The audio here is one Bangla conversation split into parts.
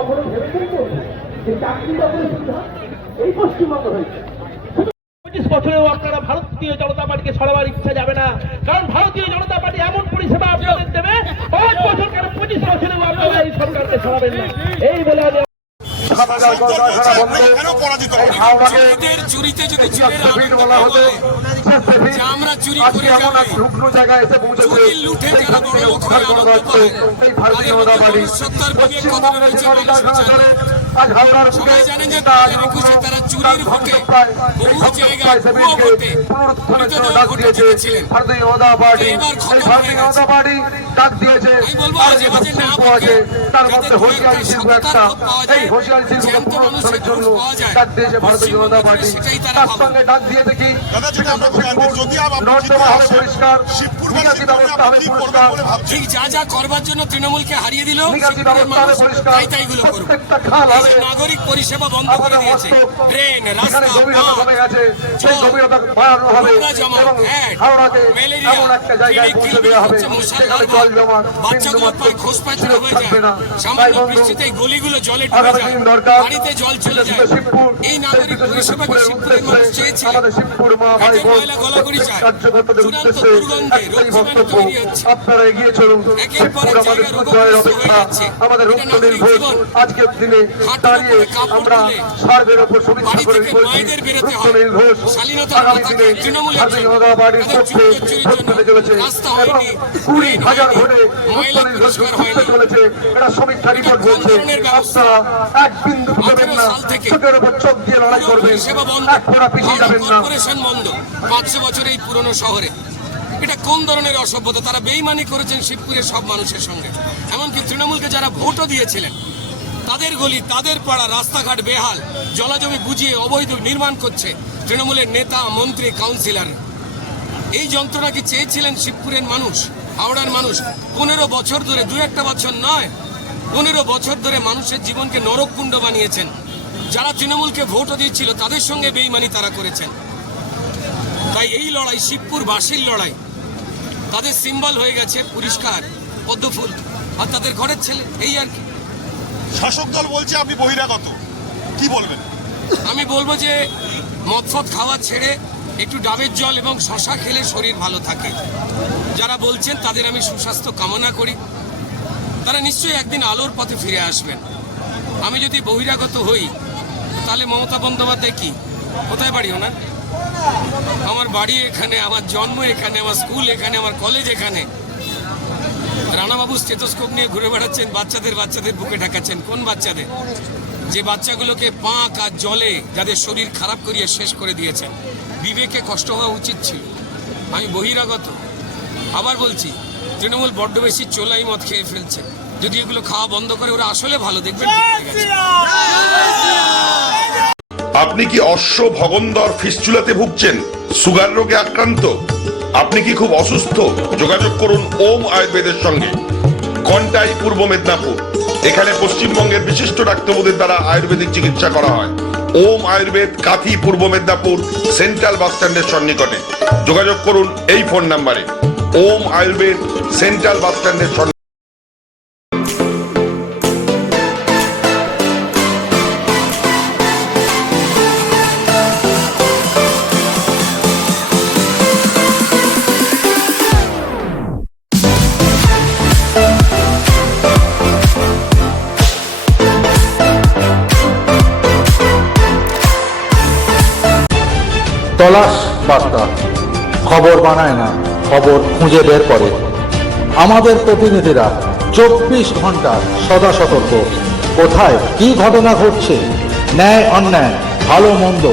কখনো ভেবেছেন তো যে চাকরি বাকরি সুবিধা এই পশ্চিমবঙ্গ হয়েছে? 25 বছরেও আপনারা ভারতীয় জনতা পার্টিকে সরাবার ইচ্ছা যাবে না, কারণ ভারতীয় জনতা পার্টি এমন পরিষেবা আপনাদের দেবে 5 বছর কেন 25 বছরেও আপনারা এই সরকারকে সরাবেন না। এই বলে চুরিতে যদি আমরা চুরি করে চুরি লুঠে যারা বড় লোক হয়ে সবাই জানেন যে তারা চুরির ভোটে বহু জায়গায় ভুয়ো ভোটে ভোটে জিতেছিলেন। এবার খতম হয়ে গেছে। আমি বলবো আজে বাজে না বলে যাদের সততার ভোট পাওয়া যায়, জ্যান্ত মানুষের ভোট পাওয়া যায়, পশ্চিমবঙ্গে সেটাই তারা ভাবে। ঠিক যা যা করবার জন্য তৃণমূলকে হারিয়ে দিল শিবপুরের মানুষ তাই তাইগুলো করবে। নাগরিক পরিষেবা বন্ধ করে দিয়েছে, ট্রেন, রাস্তা, বাচ্চাগুলো পায় খোঁজ পায়খানা হয়ে যায়, সামান্য বৃষ্টিতেই গলিগুলো জলে ডুবে যায়, বাড়িতে জল চলে যায়। এই নাগরিক পরিষেবাকে শিবপুরের মানুষ চেয়েছিল। হাতের ময়লা গলাগড়ি চায়, চূড়ান্ত দুর্গন্ধে রোগ জীবাণু তৈরি হচ্ছে, একের পর এক জায়গায় রোগগ্রস্ত হয়ে যাচ্ছে। এটা নাগরিক জীবন। হাঁটুর উপরে কাপড় তুলে বাড়ি থেকে মায়েদের বেরোতে হয়, শালীনতার পতাকা তৃণমূলের জন্য, তাদের চুরির জন্য রাস্তা হয়নি, ট্রেন হয়নি, ময়লা পরিষ্কার হয়নি। এটা কোন ধরনের ব্যবস্থা? 18 সাল থেকে পরিষেবা বন্ধ, কর্পোরেশন বন্ধ 500 বছর এই পুরনো শহরে। এটা কোন ধরনের অসভ্যতা? তারা বেইমানি করেছেন শিবপুরের সব মানুষের সঙ্গে। এমনকি তৃণমূলকে যারা ভোটও দিয়েছিলেন তাদের গলি, তাদের পাড়া, রাস্তাঘাট বেহাল, জলাজমি বুঝিয়ে অবৈধ নির্মাণ করছে তৃণমূলের নেতা, মন্ত্রী, কাউন্সিলর। এই যন্ত্রণা কি চেয়েছিলেন শিবপুরের মানুষ, হাওড়ার মানুষ? 15 বছর ধরে, 2-1 বছর নয়, 15 বছর ধরে মানুষের জীবনকে নরককুণ্ড বানিয়েছেন। যারা তৃণমূলকে ভোটও দিয়েছিল তাদের সঙ্গে বেইমানি তারা করেছেন। তাই এই লড়াই শিবপুরবাসীর লড়াই। তাদের সিম্বল হয়ে গেছে পরিষ্কার পদ্মফুল আর তাদের ঘরের ছেলে। এই আর কি। শাসক দল বলছে আপনি বহিরাগত, কি বলবেন? আমি বলবো যে মদফদ খাওয়া ছেড়ে একটু ডাবের জল এবং শশা খেলে শরীর ভালো থাকে। যারা বলছেন তাদের আমি সুস্বাস্থ্য কামনা করি। তারা নিশ্চয়ই একদিন আলোর পথে ফিরে আসবেন। আমি যদি বহিরাগত হই তাহলে মমতা বন্দ্যোপাধ্যায় কি? কোথায় বাড়ি ওনার? আমার বাড়ি এখানে, আমার জন্ম এখানে, আমার স্কুল এখানে, আমার কলেজ এখানে। রানাবাবু স্টেথোস্কোপ নিয়ে ঘুরে বেড়াচ্ছেন, বাচ্চাদের বুকে ঢাকাচ্ছেন। কোন বাচ্চাদের? যে বাচ্চাগুলোকে পাঁক আর জলে যাদের শরীর খারাপ করিয়ে শেষ করে দিয়েছেন। বিবেকে কষ্ট হওয়া উচিত ছিল। আমি বহিরাগত। আবার বলছি, তৃণমূল বড্ড বেশি চোলাই মদ খেয়ে ফেলছে। যদি এগুলো খাওয়া বন্ধ করে ওরা আসলে ভালো, দেখবেন। আপনি কি অশ্ব ভগন্দর ফিস্চুলাতে ভুগছেন? সুগার রোগে আক্রান্ত? আপনি কি খুব অসুস্থ? যোগাযোগ করুন ওম আয়ুর্বেদের সঙ্গে, কন্টাই, পূর্ব মেদিনীপুর। এখানে পশ্চিমবঙ্গের বিশিষ্ট ডাক্তারদের দ্বারা আয়ুর্বেদিক চিকিৎসা করা হয়। ওম আয়ুর্বেদ, কাথি, পূর্ব মেদিনীপুর, সেন্ট্রাল বাস স্ট্যান্ডের সন্নিকটে। যোগাযোগ করুন এই ফোন নাম্বারে। ওম আয়ুর্বেদ, সেন্ট্রাল বাস স্ট্যান্ডের সন্নিকটে। তলাশ বার্তা খবর বানায় না, খবর খুঁজে বের করে। আমাদের প্রতিনিধিরা 24 ঘন্টা সদা সতর্ক। কোথায় কি ঘটনা ঘটছে, ন্যায় অন্যায়, ভালো মন্দ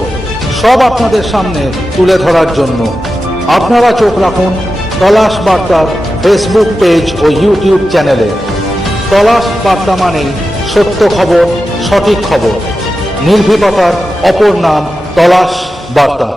সব আপনাদের সামনে তুলে ধরার জন্য আপনারা চোখ রাখুন তলাশ বার্তার ফেসবুক পেজ ও ইউটিউব চ্যানেলে। তলাশ বার্তা মানেই সত্য খবর, সঠিক খবর। নির্ভীকতার অপর নাম তলাশ বার্তা।